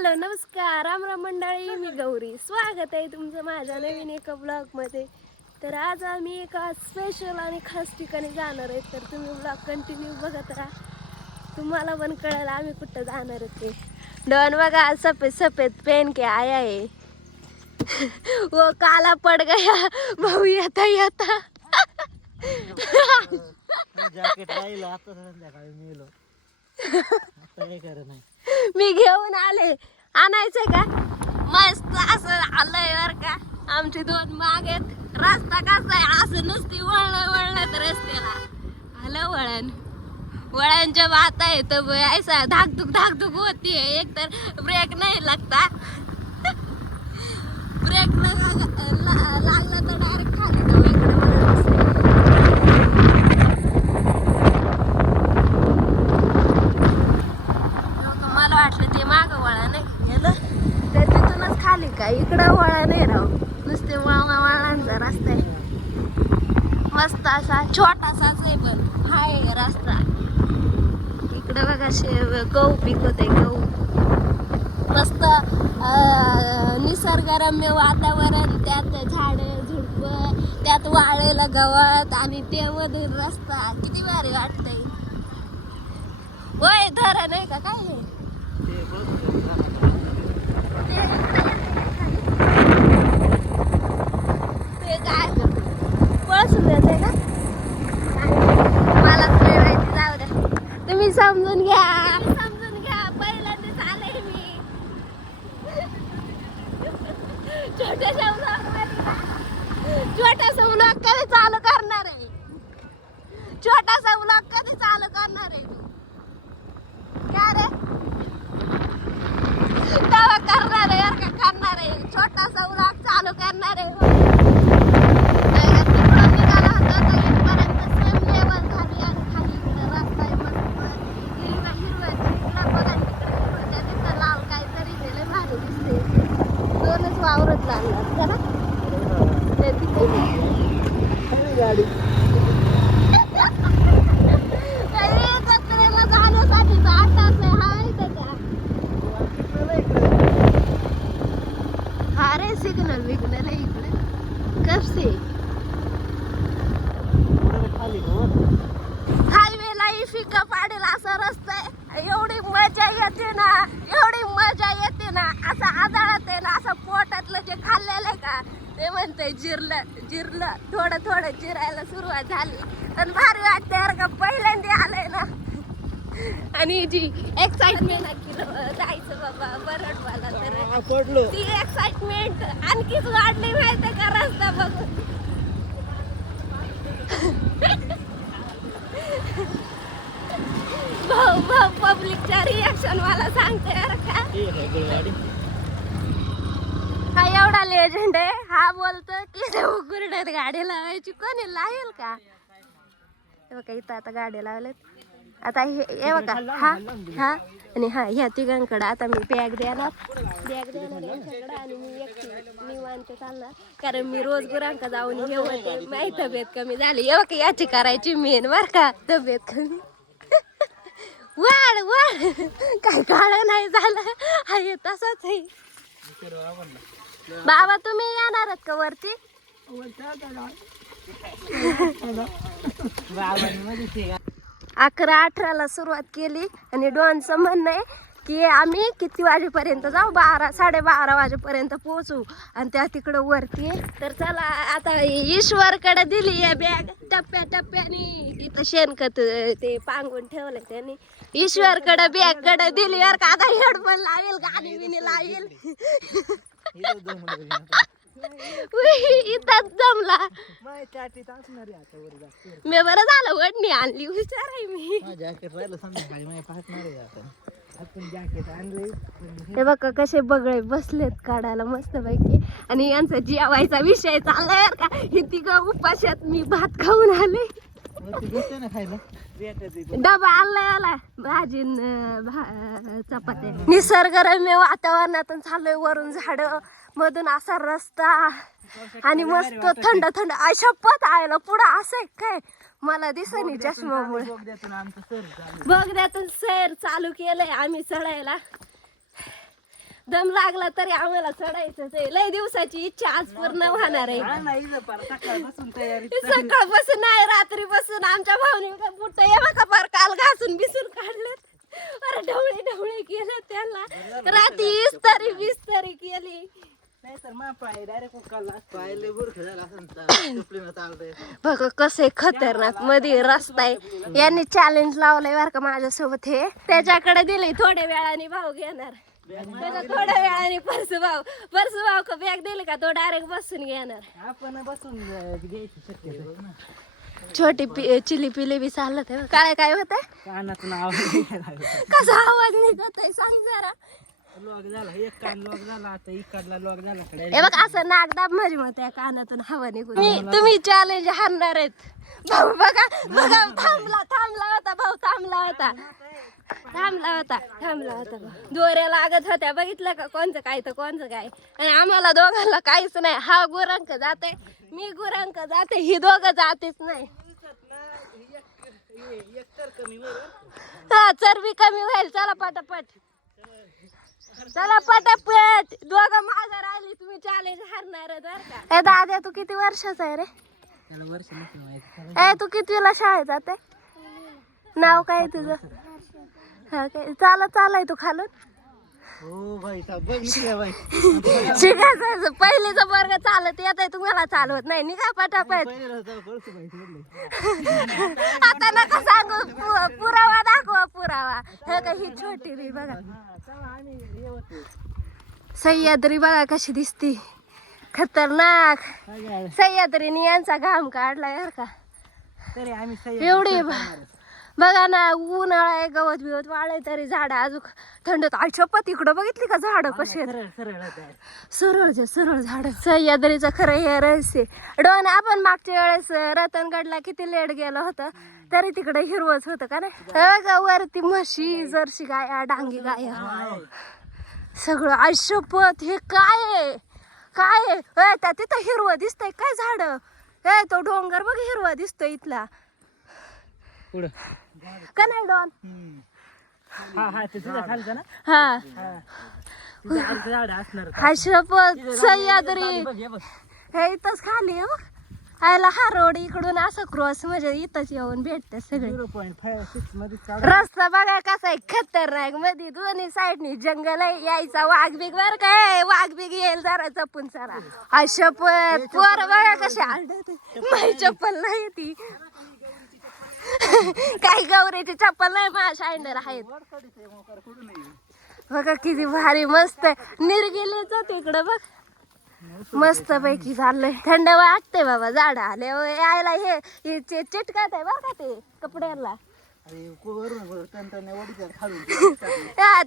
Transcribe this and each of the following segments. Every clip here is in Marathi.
हॅलो नमस्कार राम राम मंडळी, मी गौरी. स्वागत आहे तुमचं माझ्या नवीन एका ब्लॉगमध्ये. तर आज आम्ही एका स्पेशल आणि खास ठिकाणी जाणार आहे. तर तुम्ही ब्लॉग कंटिन्यू बघत राहा, तुम्हाला पण कळेल आम्ही कुठं जाणार आहे ते. डॉन बघा आज सफेद सफेद पहन के आया है. वो काला पड़ गया भाऊ येता येता. जॅकेट राहिलं आता संध्याकाळी मिळलो. मी घेऊन आले. आणायचं का? मस्त असं आलंय बर का. आमचे दोन माग आहेत. रस्ता कसा आहे, असं नुसती वळण रस्त्याला. आलं वळण. वळण जब आता है तब ऐसा धाकधुक होती है. एक तर ब्रेक नहीं लगता. ब्रेक लागला तर डायरेक्ट खाली मला वाटलं ते माग वळा नाही गेलं तर तिथूनच खाली का इकडं वळा नाही राहू. नुसते वळणांचा रस्ता आहे. मस्त असा छोटासाच आहे पण हाय रस्ता. इकडं बघा गहू पिकत आहे. गहू मस्त निसर्गरम्य वातावरण, त्यात झाड झुडप, त्यात वाळलेलं गवत आणि ते मधून रस्ता. किती भारी वाटतंय. वय धरण आहे का काय हे? ते काय पळसून द्यायचंय का? मलाच नाही माहिती, जाऊ द्या. तुम्ही समजून घ्या. पहिल्यांदाच आले मी. छोट्याशा ब्लॉग कधी चालू करणार आहे? छोटासा ब्लॉग कधी चालू करणार आहे? काय रे तेव्हा करणार आहे का करणार आहे? छोटासा ब्लॉग चालू करणार आहे. तिकडून निघाला होता तर इथपर्यंत सेम लेवल झाली आणि खाली इकडे रस्ता आहे मस्त हिरव्या इकडं बघा तिकडे त्या तिथं लाल काहीतरी गेले भारी दिसते. दोनच वावरत लागणार का ना ते तिथे गाडी कचऱ्याला जाण्यासाठी 8 तास आहे त्याच्या. हा रे सिग्नल विग्नल आहे इकडे कसे हायवेला फिका पाडेल असा रस्ता आहे. एवढी मजा येते ना असं आदळत आहे ना. असं पोटातलं जे खाल्लेलं आहे का ते म्हणते जिरलं थोडं जिरायला सुरुवात झाली. पण भारी वाटते यार का पहिल्यांदा आलंय ना. आणि जी एक्साइटमेंट जायचं बाबा बरडवाला तर ती एक्साइटमेंट आणखीच वाढली माहिती का रस्ता बघून. भाऊ पब्लिकच्या रिॲक्शन मला सांगते यार का. हा एवढा लेजंड आहे. हा बोलतो की उघड्यात गाडी लावायची. कोणी लावेल का? बघा इथं आता गाडी लावल्यात. आता हे बघा हा आणि ह्या तिघांकडे आता मी बॅग देणार यांच्याकडे. आणि मी एकटी निवांत चालणार कारण मी रोज गुरांका जाऊन हे होते. माझी तब्येत कमी झाली. हे बघा याची करायची मेन बर का तब्येत कमी. वाढ काय काळ नाही झालं. आहे तसंच आहे. बाबा तुम्ही येणार आहेत का वरती? 11-18ला सुरुवात केली आणि डॉनचं म्हणणं आहे की आम्ही किती वाजेपर्यंत जाऊ? 12-12:30 वाजेपर्यंत पोहोचू आणि त्या तिकडं वरती. तर चला आता ईश्वरकडे दिली आहे बॅग. टप्प्याने इथं शेणखत ते पांगून ठेवलंय त्यांनी. ईश्वरकडे बॅगकडे दिली यार का. आता हेडफोन लावेल गाणी बिनी लावेल. इथंच जमला. मी बरं झालं वडणी आणली. हुशार आहे मी. हे बघा कसे बगळे बसलेत काढायला मस्त पैकी. आणि यांचा जेवायचा विषय चाललाय का. हे तिघं उपाशात मी भात खाऊन आले. डबा आणलाय भाजी चपात्या. निसर्गरम्य वातावरणातून चाललोय. वरून झाड मधून असा रस्ता आणि मस्त थंड शपथ आयला पुढं असं काय मला दिसनी चष्मामुळे. बोगद्यातून सैर चालू केलंय आम्ही चढायला. दम लागला तरी आम्हाला चढायचंच आहे. लय दिवसाची इच्छा आज पूर्ण होणार आहे. सकाळपासून नाही रात्रीपासून आमच्या भावने बुट बघा पार काल घासून बिसून काढलेत. अरे ढवळे ढवळे केले त्याला. रात्री इस्तारी केली. बघ कसे खतरनाक मध्ये रस्ता आहे. यांनी चॅलेंज लावलंय बरं का माझ्यासोबत. हे त्याच्याकडे दिले थोड्या वेळाने भाऊ घेणार. थोड्या वेळाने परसू भाऊ का बॅग दिली का तो डायरेक्ट बसून घेणार. आपण बसून घ्यायची शक्यता ना. छोटी चिली पिली बी चालत आहे. काय काय होत कानातून आवाज कसा आवाज निघत आहे सांग जरा. लॉक झाला एक कान लॉक झाला आता इकडला लॉक झाला. हे बघ असं नागदाब माझी मत आहे कानातून हवा निघून. तुम्ही चॅलेंज हारणार आहेत. भाऊ बघा बघा थांबला होता भाऊ थांबला होता. दोऱ्या लागत होत्या बघितलं का कोणचं काय तर कोणचं काय. आणि आम्हाला दोघांना काहीच नाही. हा गुरांक जाते मी गुरांक जाते ही दोघं जातेच नाही. हा चरबी कमी होईल. चला पटापट दोघं मागं राहिली. तुम्ही चॅलेंज हारणार बरं का. ए दादा तू किती वर्षाचा आहे रे. ए तू कितवीला शाळेत जाते. नाव काय तुझं. हा काय चालाय तू खालून. शिकायचं पहिलेचा वर्ग चालत येत आहे तुम्हाला चालवत नाही. निघा पटापट. आता नका सांगू पुरावा दाखवा पुरावा. हे का ही छोटी री बघा. सह्याद्री बघा कशी दिसती खतरनाक. सह्याद्रीने यांचा घाम काढलाय बरं का. एवढी बघा ना उन्हाळा आहे गवत बिवत वाळे तरी झाड अजून थंड. आयशपत इकडं बघितली का झाड कसे सरळ झाड. सह्याद्रीचं खरं हे रहस्य. डोन आपण मागच्या वेळेस रतनगडला किती लेट गेलं होतं तरी तिकडे हिरवच होतं का नाही. वरती म्हशी जर्सी गाया डांगी गाया सगळं. आयशपत हे काय त्या तिथं हिरवं दिसतंय काय झाड. तो डोंगर बघ हिरवा दिसतोय इथला का नाही डॉन. आयशपत सह्याद्री हे इथंच खाली आहे बघ. आयला हा रोड इकडून असा क्रॉस म्हणजे इथंच येऊन भेटते सगळे. रस्ता बघा कसा आहे खतरनाक. मध्ये दोन्ही साईडनी जंगल आहे. यायचा वाघ बिग बर काय वाघ बिग येईल जरा जपून सारा. आयशपत पोर बघा कसे आढळते. माझी चप्पल नाही ती काही गौरीची चप्पल नाही माझ्या शाईंडर आहेत बघा किती भारी मस्त निर्गिलेच तिकडं बघ. मस्त पैकी चाललंय. थंड वाटतंय बाबा. झाड आले यायला हे चिटकात आहे बरं का ते कपड्याला.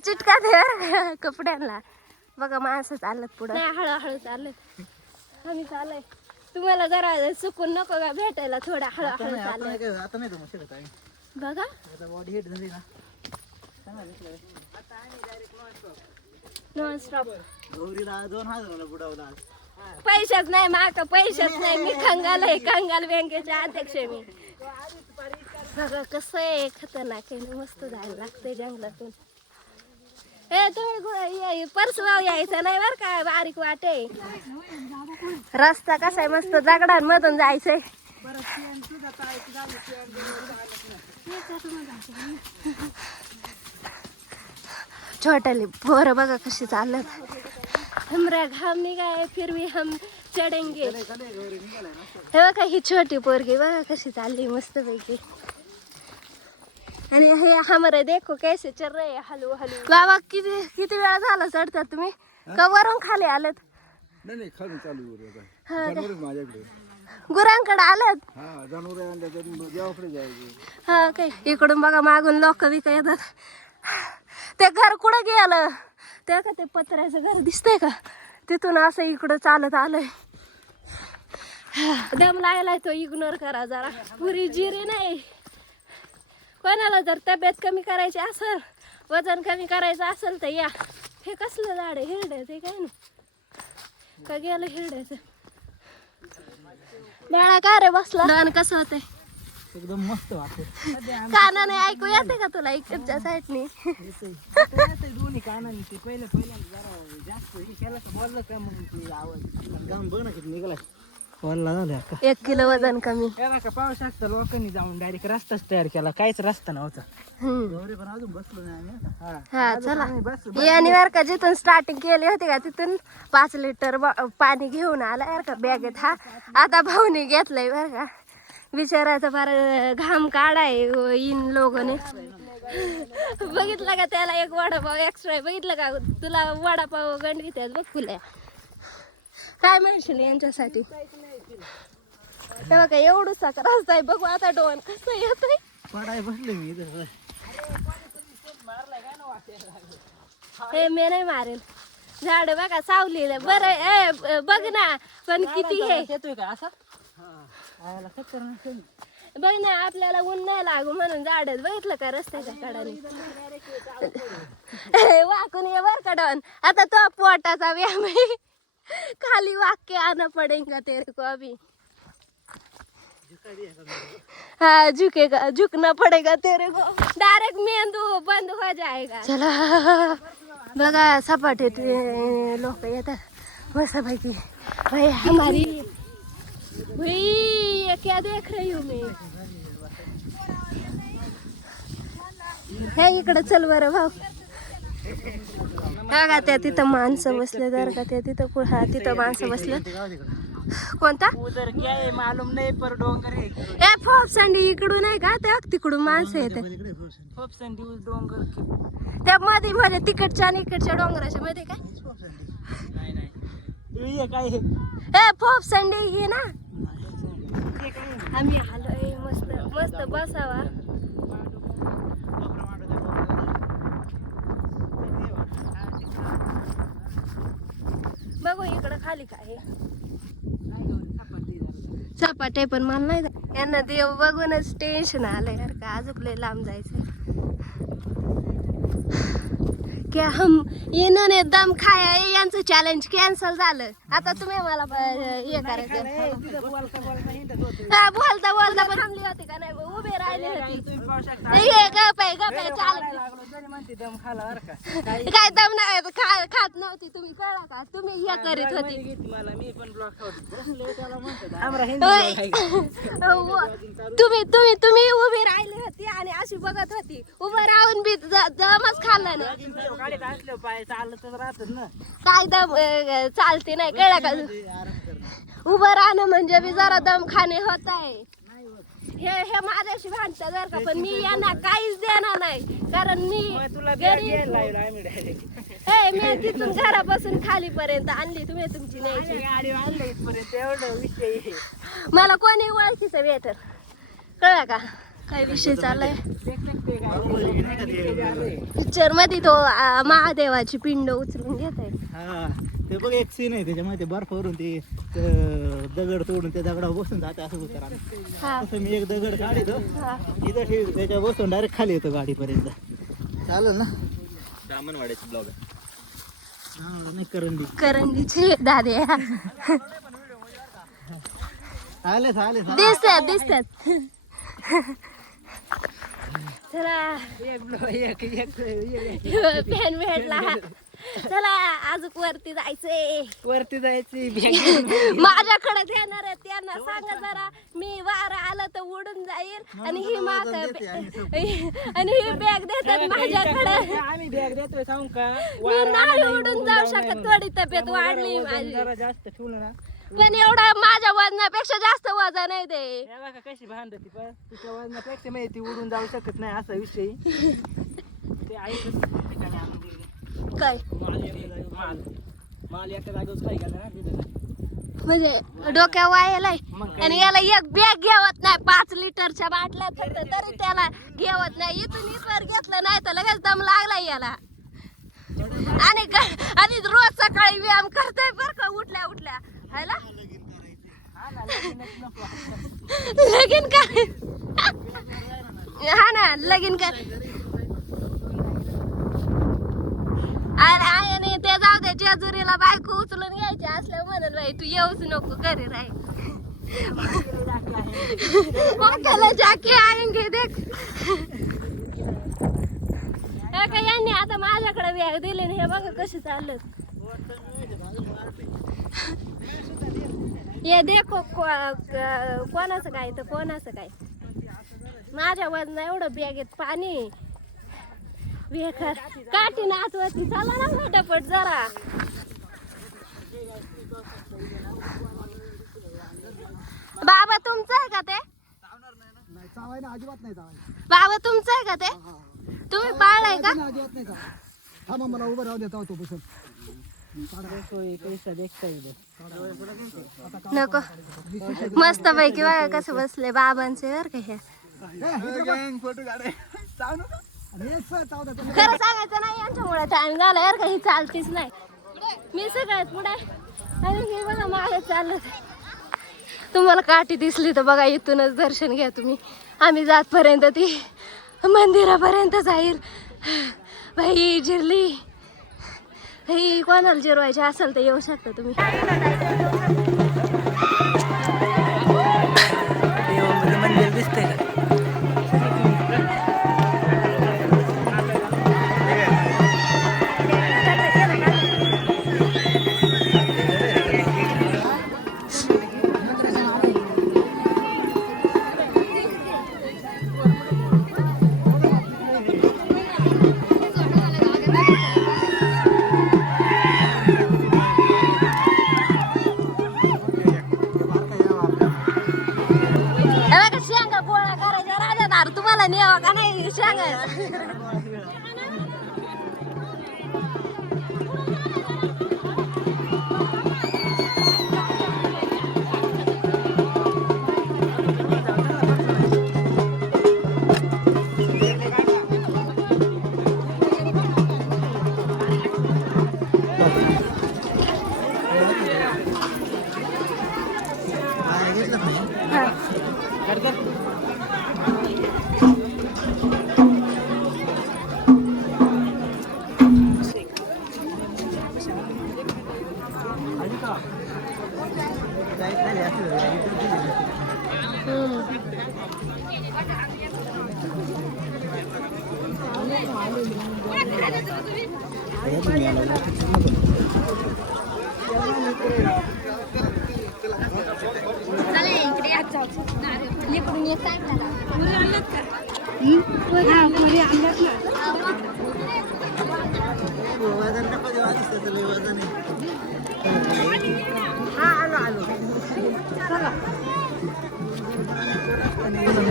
चिटकात आहे कपड्याला. बघा माणसं चालत पुढं हळूहळू चालत. आम्ही चालय तुम्हाला जरा चुकून नको का भेटायला. थोडा हळूहळू चाललंय बघा. नॉनस्टॉप पैशाच नाही माका पैशाच नाही. मी कंगाल बँकेच्या अध्यक्ष मी. बघा कसं आहे खतरनाक आहे. मस्त जायला लागतंय जंगलातून. तुम्ही परसगाव यायचं नाही बरं का. बारीक वाटे रस्ता कसा आहे मस्त दगडांमधून जायचंय. छोटाली पोरं बघा कशी चालत. हमरा घाम निघाय फिर भी हम चढेंगे. हे बघा ही छोटी पोरगी बघा कशी चालली मस्त पैकी. आणि हे हमारे देखो कैसे चल रहे हलू हलू. बाबा किती वेळा झाला चढतात तुम्ही का वरून खाली आलेत. नाही खाली चालू गुरांकडे आलेत. हा काय इकडून बघा मागून लोक विका येतात. ते घर कुठं गेलं ते का ते पत्र्याचं घर दिसतंय का तिथून असं इकडं चालत आलंय. दम लायलाय तो इग्नोर करा जरा. पुरी जिरी नाही. कोणाला जर तब्येत कमी करायची असेल वजन कमी करायचं असेल तर या. हे कसलं झाड आहे हिरड्याचं काय ना का गेलं हिरड्याचं. बाळा का रे बसला. डॉन कसं होतंय एकदम मस्त वाटत कानाने ऐकू येते का तुला इकडच्या साईडनी दोन्ही कानाने ते पहिलं जरा जास्त हे केलं का बोललं का मग ते आवाज गाऊन बघ ना किती निघाला बोलला झाला का 1 किलो वजन कमी. त्याला का पाऊस असतं लोकांनी जाऊन डायरेक्ट रस्ताच तयार केला काहीच रस्ता नव्हता हम्म. पण अजून बसलो नाही आम्ही हा चला याने वर का जिथून स्टार्टिंग केली होती का तिथून 5 लिटर पाणी घेऊन आला यार का बॅगेत. हा आता भाऊनी घेतलंय बर का बिचारायचा फार घाम काढाय इन लोगोने. बघितलं का त्याला एक वडापाव एक्स्ट्रा बघितलं का तुला वडापाव गंडवीत आहेत बघ फुल्या. काय म्हणशील यांच्यासाठी तेव्हा काय एवढं साखर रस्ता आहे बघू आता डोन कसं येतोय. पडाय बसले मी इथं हे मी नाही मारेल झाड बघा सावलीला बरं बघ ना पण किती हे येतोय का असा आयला चक्कर नाही बघ ना आपल्याला ऊन नाही लागू म्हणून झाड बघितलं का रस्त्याच्या कडाने. वाकून ये बर का डॉन आता तो पोटाचा व्यायाम आहे. खाली वाक्य आना पडेगा तेरे को अभी. हाँ झुकेगा झुकना पड़ेगा तेरे को डायरेक्ट मेंदू बंद हो जाएगा. चला बघा सपाटे ते लोक येतात मस्त पैकी. भाई हमारी भाई ये क्या देख रही हूँ मैं. हे इकडे चल बरं भाऊ. बघा त्या तिथं माणसं बसले जर का त्या तिथं हा तिथं माणसं बसले. कोणता उधर क्या है मालूम नहीं पर डोंगर है ए फोपसंडी इकडून आहे का त्या तिकडून माणसं येते. फोपसंडी उस डोंगर त्या मध्ये मध्ये तिकडच्या आणि इकडच्या डोंगराच्या मध्ये काय नाही नाही ये काय ए फोपसंडी ही ना. आम्ही आलोय मस्त मस्त बसावा. बघू इकडं खाली काय सपाटे पण मला नाही यांना देव बघूनच टेन्शन आलंय यार का अजून लय लांब जायचं. क्या हम इन्होंने दम खाया है यांचं चॅलेंज कॅन्सल झालं. आता तुम्ही मला हे करायचं हा बोलता बोलता पण थांबली होती का नाही उभे राहिले होती. हे गप आहे चालत काय दम नाही खात नव्हती तुम्ही कळा का तुम्ही हे करीत होती. तुम्ही उभी राहिली होती आणि अशी बघत होती उभं राहून बी दमच खाल्ला ना. काय दम चालते नाही कळलं का. उभं राहणं म्हणजे बी जरा दम खाणे होत आहे. हे माझ्याशी भांडतं जर का पण मी यांना काहीच देणार नाही कारण मी मी तिथून घरापासून खालीपर्यंत आणली तुम्ही तुमची न्यायची. मला कोणी ओळखीचं वेटर कळलं का काय विषय चाललाय. पिक्चर मध्ये तो महादेवाची पिंड उचलून घेत आहे. ते बघ एक सीन आहे त्याच्यामध्ये बर्फावरून ते दगड तोडून त्या दगडावर बसून जाते असं होतं. तसं मी एक दगड काढतो इथं ठेवतो त्याच्यावर बसून डायरेक्ट खाली येतो गाडीपर्यंत. चालेल ना दामनवाड्याची ब्लॉग नाही करंडीचे दादे दिसतात. चला पॅन भेटला. चला अजून वरती जायचंय माझ्याकडे येणार आहे त्यांना सांगा जरा मी वारा आलं तर उडून जाईल आणि ही माग आणि ही बॅग देतात माझ्याकडे. आम्ही बॅग देतोय सांगू का मी नाही उडून जाऊ शकत थोडी तब्येत वाढली माझी जरा जास्त ठेवलं ना पण एवढं माझ्या वजनापेक्षा जास्त वजन आहे ते. कशी भांडती पण तिच्या वजनापेक्षा माहिती उडून जाऊ शकत नाही असा विषय ते ऐकत काय माल एका जागेवर काय केलं ना म्हणजे डोक्या वायलाय आणि याला एक बॅग घेवत नाही 5 लिटरच्या बाटल्या तरी त्याला घेवत नाही. इथून इथवर घेतलं नाही तर लगेच दम लागलाय याला. आणि रोज सकाळी व्यायाम करताय बर का उठल्या उठल्या हायला लगीन कर हा ना लगीन कर आणि ते जाऊ दे जेजुरीला बायको उचलून घ्यायची असल्या म्हणून बाई तू येऊच नको घरी राही. अकेला जाके आएंगे देख. का यांनी आता माझ्याकडे बॅग दिली हे बघा कशी चाललं. ये देखो कोणाचं काय तर कोणाचं काय. माझ्या वजन एवढं बॅगेत पाणी बेकार काठी नाचवती. चला ना फटाफट जरा. बाबा तुमचं आहे का ते? अजिबात नाही बाबा तुमचं आहे का ते? तुम्ही पाळलाय का? मला उभं राहू देता तो बसून. नको मस्त पैकी बघा कसं बसले बाबांचे बर का हे. खरं सांगायचं नाही यांच्यामुळे टाइम झाला यार का ही चालतीच नाही. मी सगळ्यात पुढे आणि हे बघा मागे चालत. तुम्हाला काठी दिसली तर बघा इथूनच दर्शन घ्या तुम्ही. आम्ही जातपर्यंत ती मंदिरापर्यंत जाईल. बाई जिरली. ही कोणाला जिरवायची असेल तर येऊ शकता तुम्ही. मंदिर दिसतंय का? शेंगा गोळा करायच्या राजा तुम्हाला न्यावा का नाही शेंगा.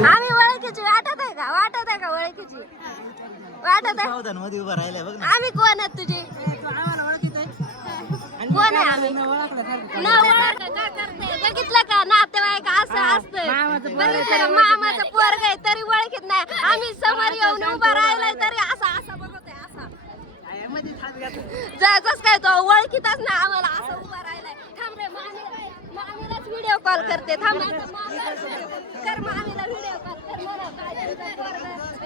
आम्ही वळखीची वाटत आहे का? वाटत आहे का वळखीची? वाटत आहे. मध्ये उभा राहिलाय बघ ना. आम्ही कोण आहेत तुझी? कोण आहे आम्ही? न ओळख का करते? बघितलं का नातेवाईक असं असतंय. बघितलं मामाचं पोरग आहे तरी ओळखीत नाही. आम्ही समोर येऊन उभा राहिलाय तरी असा असा बघत आहे असा. जस काय तो ओळखीतच नाही आम्हाला असं उभा राहिलाय. थांब रे मामीलाच व्हिडिओ कॉल करते. थांब कर मामीला व्हिडिओ कॉल कर.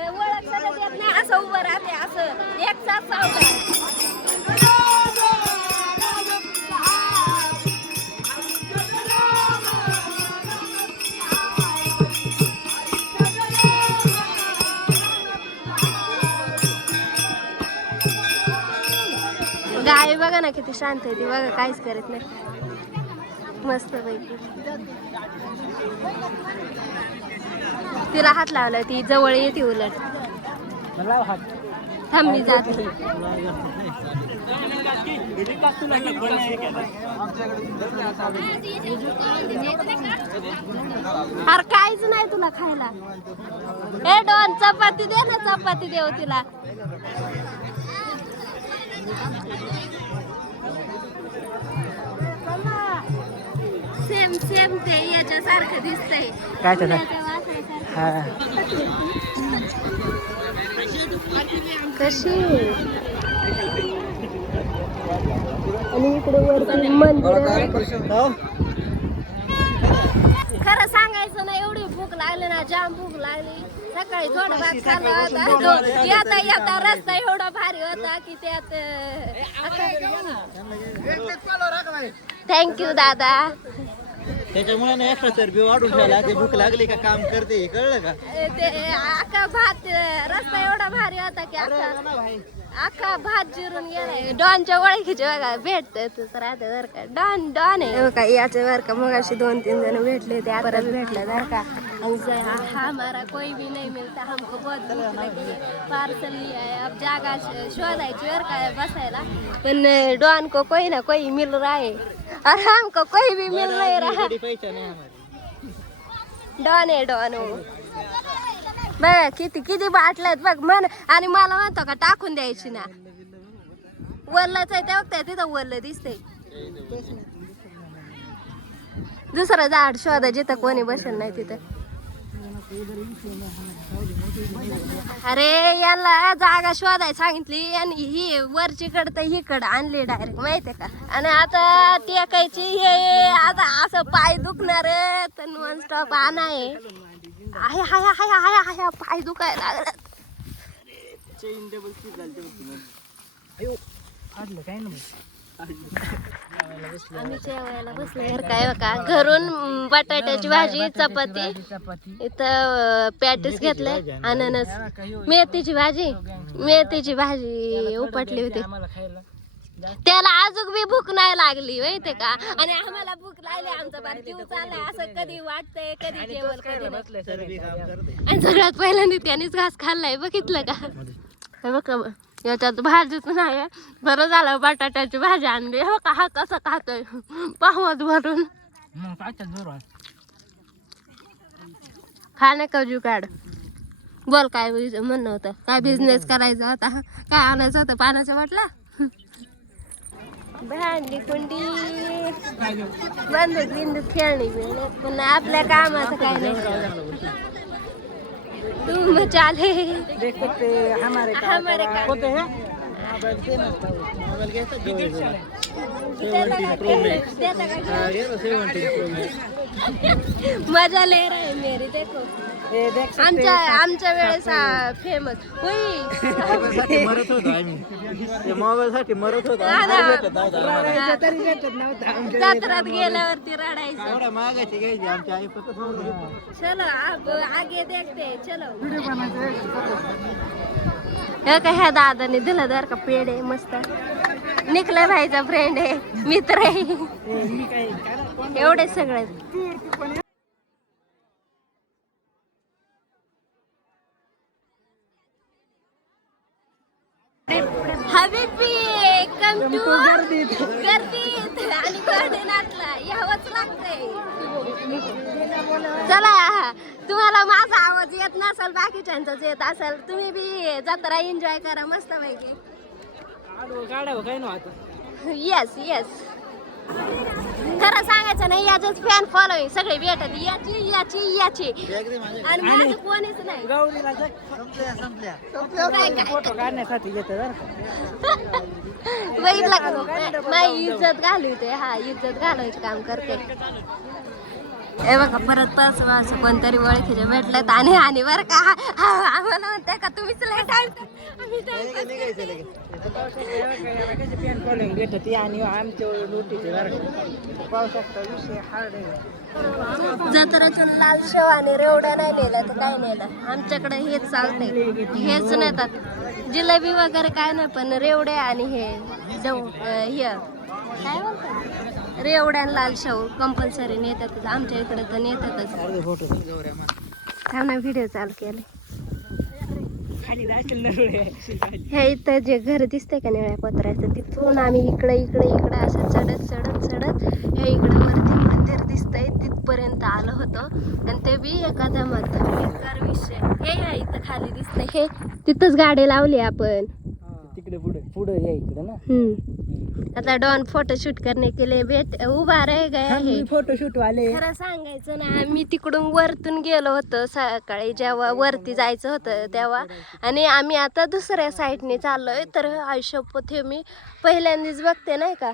ओळख सगळं येत नाही असं उभं राहते असं एक साथ सावकार. गाय बघा ना किती शांत आहे ती बघा काहीच करत नाही. मस्त पैकी तिला हात लावलाय ती जवळ येते उलट. थांब मी जाते. अरे काहीच नाही तुला खायला. ए डॉन चपाती दे ना. चपाती देऊ तिला. सेम सेम ते याच्यासारखं दिसतंय. काय कशी आणि इकडे वरती मंदिर. खरं सांगायचं ना एवढी भूक लागली ना जाम भूक लागली. सकाळी थोडं भात खाल्ला होता. येता येता रस्ता एवढा भारी होता की त्यात. थँक्यू दादा. त्याच्यामुळे ना एक्स्ट्रा चरबी वाढून ठेवला ते भूक लागली का काम करते हे कळलं का ते अख्खा भात रस्ता एवढा भारी होता की अख्खा भात जिरून गेलाय. डॉनच्या ओळखीचे बघा भेटत तर राहते बरं का. डॉन आहे बघा याचे बरं का. मग अशी 2-3 जण भेटले ते परत भेटले बरं का. हमारा कोई भी नहीं मिलता हमको बहुत भूख लगी है पार्सल लिया है अब जागा शोधायची बरं का बसायला. पण डॉन को कोई ना कोई मिल रहा है और हमको कोई भी मिल नहीं रहा. डॉन आहे डॉन हो. बघा किती किती बाटल्यात बघ म्हण. आणि मला म्हणतो का टाकून द्यायची ना. वरलाच आहे त्या बघताय तिथं वरलं दिसतंय. दुसरं झाड शोधा जिथं कोणी बसेल नाही तिथं. अरे याला जागा शोधाय सांगितली आणि ही वरची कड तर ही कड आणली डायरेक्ट माहितीये का. आणि आता टेकायची हे आता असं पाय दुखणार तर नॉन स्टॉप आणाय. हाय हाय हाय हाय हाय पाय दुखायला लागला. आम्ही जेवायला बसलो बरं काय बघा. घरून बटाट्याची भाजी चपाती इथं पॅटीस घेतले अननस मेथीची भाजी उपटली होती. त्याला अजून बी भूक नाही लागली माहितीये का. आणि आम्हाला भूक लागली आमचा बार जीव चाललाय असं कधी वाटतंय कधी जेवल कधी नाही. आणि सगळ्यात पहिल्यांदा त्यानेच घास खाल्लाय बघितलं का. बघ याच्यात भाजीच नाही बरं झालं बटाट्याची भाजी आणली. हो का हा कसं खातोय पाहवत भरून खाणे कजू काढ. बोल काय म्हणणं होतं. काय बिझनेस करायचा होता काय आणायचं होतं पाण्याच्या बाटला भांडी कुंडी बंदूक बिंदूक खेळणी बिळणी पुन्हा आपल्या कामाचं काय नाही. तुम चाले देख सकते हमारे काम होते हैं मजा ले रहे मेरी देखो. आमच्या वेळेस फेमस मरत होतो आम्ही मोबाईल साठी मरत होतो. जत्रात गेल्यावरती रडायचं. मागायची घ्यायची आमची आई फक्त. चलो अब आगे देखते चलो. हे का ह्या दादाने दिलं दर का पेड आहे मस्त. निकल्या भाईचा फ्रेंड आहे मित्र आहे एवढे सगळे. हबीबी कम टू गर्दीत आणि गार्डनातला यावंच लागतंय. चला तुम्हाला माझा आवाज येत नसेल बाकीच्यांचाच येत असेल तुम्ही बी जत्रा एन्जॉय करा मस्त पैकी. येस येस खरं सांगायचं नाही याचेच फॅन फॉलोईंग सगळे भेटत याची याची याची आणि माझं कोणीच नाही. बघितलं का माझी इज्जत घालवते. हा इज्जत घालवायचं काम करते. हे बघा परत असं कोणतरी ओळखीचे भेटलेत आणि बरं का आम्हाला म्हणते का तुम्हीच लय टाइम भेटत आणि आमच्या पाहू शकता विषय हार्ड आहे. जत्रातून लाल शेव आणि रेवड्या नाही नेलं तर काय नेलं. आमच्याकडे हेच चालतंय हेच नेतात. जिलेबी वगैरे काय नाही पण रेवड्या आणि हे काय बोलतात रेवड्या आणि लाल शेव कंपल्सरी नेतातच. आमच्या इकडे तर नेतातच. थांब ना व्हिडिओ चालू केले. हे इथं जे घर दिसतंय का निळ्या पत्र्याचं तिथून आम्ही इकडे असं चढत हे इकडे वरती मंदिर दिसतंय तिथपर्यंत आलो होतो. आणि ते बी एका जमात विषय हे इथं खाली दिसतंय हे तिथंच गाडी लावली आपण तिकडे पुढे या इकडे ना. आता डॉन फोटोशूट करने के लिए उभा रह गया है. फोटोशूट वाले खरं सांगायचं ना मी तिकडून वरतून गेलो होतो सकाळी जेव्हा वरती जायचं होतं तेव्हा. आणि आम्ही आता दुसऱ्या साईडने चाललोय तर आयुष्यपथ हे मी पहिल्यांदाच बघते नाही का.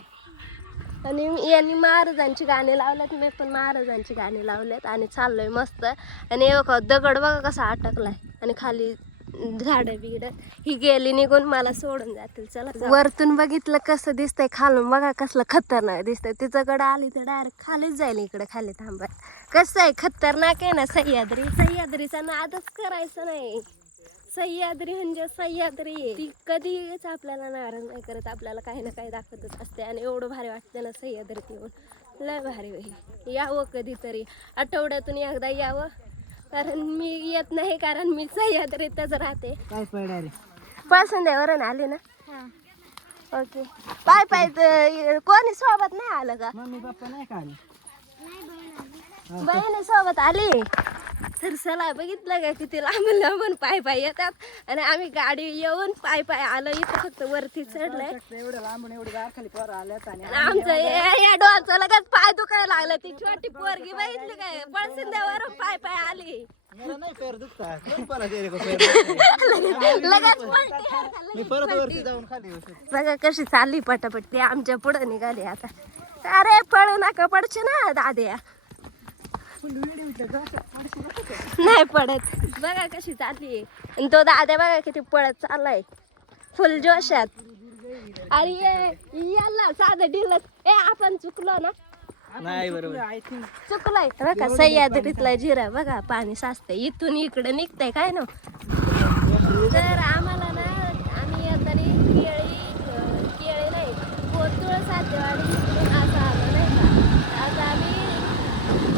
आणि यांनी महाराजांची गाणी लावल्यात मी पण महाराजांची गाणी लावल्यात आणि चाललोय मस्त. आणि हे बघा दगड बघा कसा अटकलाय आणि खाली झाडं बिड ही गेली निघून मला सोडून जातील. चला वरतून बघितलं कसं दिसतंय, खालून बघा कसलं खतरनाक दिसतंय. तिच्याकडे आली तर डायरेक्ट खालीच जाईल. इकडे खाली थांबत कसं आहे, खतरनाक आहे ना सह्याद्री. सह्याद्रीचा नादच करायचा नाही. सह्याद्री म्हणजे सह्याद्री आहे. ती कधीच आपल्याला नाराज नाही करत, आपल्याला काही ना काही दाखवतच असते. आणि एवढं भारी वाटतं ना सह्याद्रीत येऊन, लय भारी होईल. यावं कधीतरी, आठवड्यातून एकदा यावं. कारण मी येत नाही, कारण मी सह्याद्रीतच राहते. काय पडा रे पळसंद्यावरून आली ना. ओके. पाय पाय कोणी सोबत नाही आलं का? मम्मी पप्पा नाही का आले? बहिणी सोबत आली तर चला बघितलं का किती लांबून लांबून पाय पाय येतात. आणि आम्ही गाडी येऊन पाय पाय आलो. इथं फक्त वरती चढलंय. एवढं लांबून एवढी खाली पोरं आल्यात आणि आणि आमचं या डोळ्याचं लगेच पाय दुखायला लागलं. ती छोटी पोरगी बघितली काय, पळसंद्यावरून पाय पाय आली. मला नाही पैर दुखता. कोण पाला दे रे का पैर? लगेच पलटी. मी परत वरती जाऊन खाली बसतो. बघा कशी चालली पटापट. ती आमच्या पुढे निघाली आता. अरे पळू नका पडचे ना दाद्या. नाही पडत. बघा कशी चालली. आणि तो दाद्या बघा किती पळत चाललाय फुल जोशात. अरे याला साधं ढिलत. आपण चुकलो ना. नाही बरोबर चुकलोय बघा. सह्याद्रीतला जिरा बघा पाणी साचतंय. इथून इकडे निघतंय काय ना. तर आम्हाला ना आम्ही येताना केळी नाही कोतुळ सातेवाडी इकडून असं आलो नाही का. आता आम्ही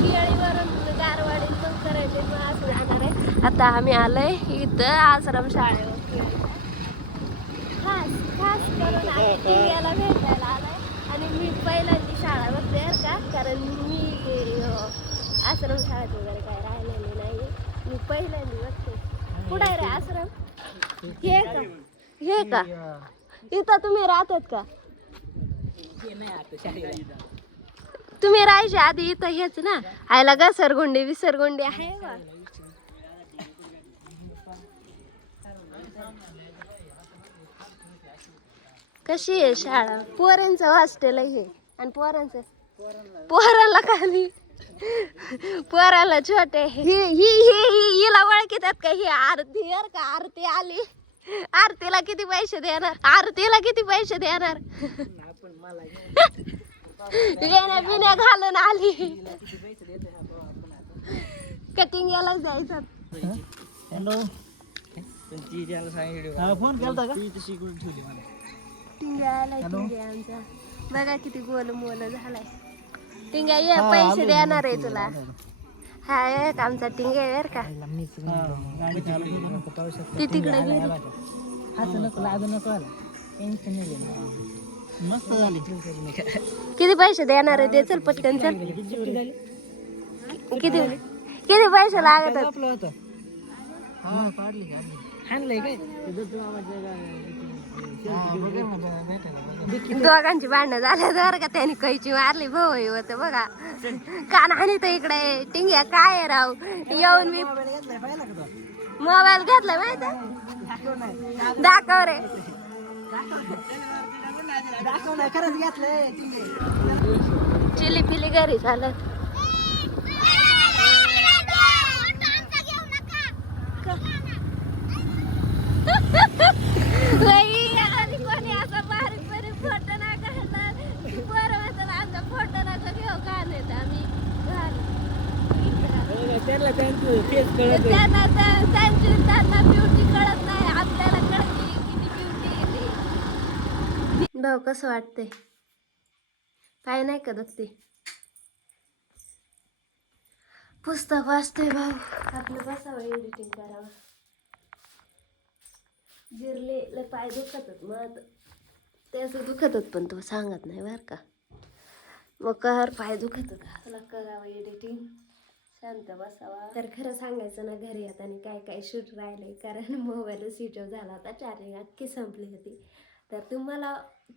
केळीवरून गारवाडीतून करायचे असं जाणार आहे. आता आम्ही आलोय इथं आश्रम शाळेवर. खास खास करून आम्ही टिंग्याला भेटायला आलोय. आणि मी पहिल्यांदी शाळा बघते का, कारण मी आश्रम शाळेत वगैरे काय राहिलेली नाही. मी पहिल्यांदी बघते. कुठं आहे रे आश्रम? हे का? हे का इथं तुम्ही राहतात का? तुम्ही राहायचे आधी इथं हेच ना. आयला घसरगुंडी विसरगुंडी आहे का? कशी आहे शाळा? पोरांचं हॉस्टेल आहे हे. आणि पोरांचं पोराला खाली पोराला छोटे. हिला ओळखीतात का? ही आरती आहे का? आरती आली. आरतीला किती पैसे देणार? आरतीला किती पैसे देणार? येण्या बिण्या घालून आली. कटिंग याला जायचं. हॅलो फोन केलता का? टिंग्या आलाय. टिंग्या आमचा बघा किती गोल मोल झालाय. टिंग्या ये पैसे देणार आहे तुला. हा एक आमचा टिंग्या आहे बर का. ती तिकडे गेली. मस्त झाली. किती पैसे देणार आहे? दे चल पटकन चल. किती किती पैसे लागत आहेत? दोघांची भांडणं झाल्या बरं का. त्याने कैची मारली भाऊ होत बघा. कान आणि तर इकडे टिंग्या काय आहे राव. येऊन मी मोबाईल घेतला माहिती. दाखव रे. खरंच घेतलंय. चिली पिली घरी चालत. कोणी असा बारीक बारीक फोटो नाही काढणार. बरं म्हणतात आमचा फोटो नका घेऊ. का नाही आम्ही त्यांना ब्युटी कळत नाही. आपल्याला कळते किती ब्युटी येते. भाऊ कसं वाटतंय? काय नाही का दुखते? पुस्तक वाचतोय भाऊ. आपलं बसावं एडिटिंग करावं. जिरले पाय दुखतात मग त्याचं दुखत होत पण तो सांगत नाही बरं का. मग कर पाय दुखत होता तुला करावं एडिटिंग. शांत बसावा. तर खरं सांगायचं ना घरी आता आणि काय काय शूट राहिले. कारण मोबाईल स्विच ऑफ झाला होता. चार्जिंग अख्खी संपली होती. तर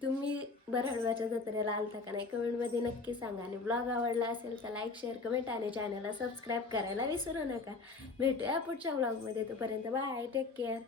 तुम्ही बराडवाच्या जत्रेला आलता का नाही कमेंटमध्ये नक्की सांगा. आणि ब्लॉग आवडला असेल तर लाईक शेअर कमेंट आणि चॅनलला सबस्क्राईब करायला विसरू नका. भेटूया पुढच्या ब्लॉगमध्ये. तोपर्यंत बाय. Take care.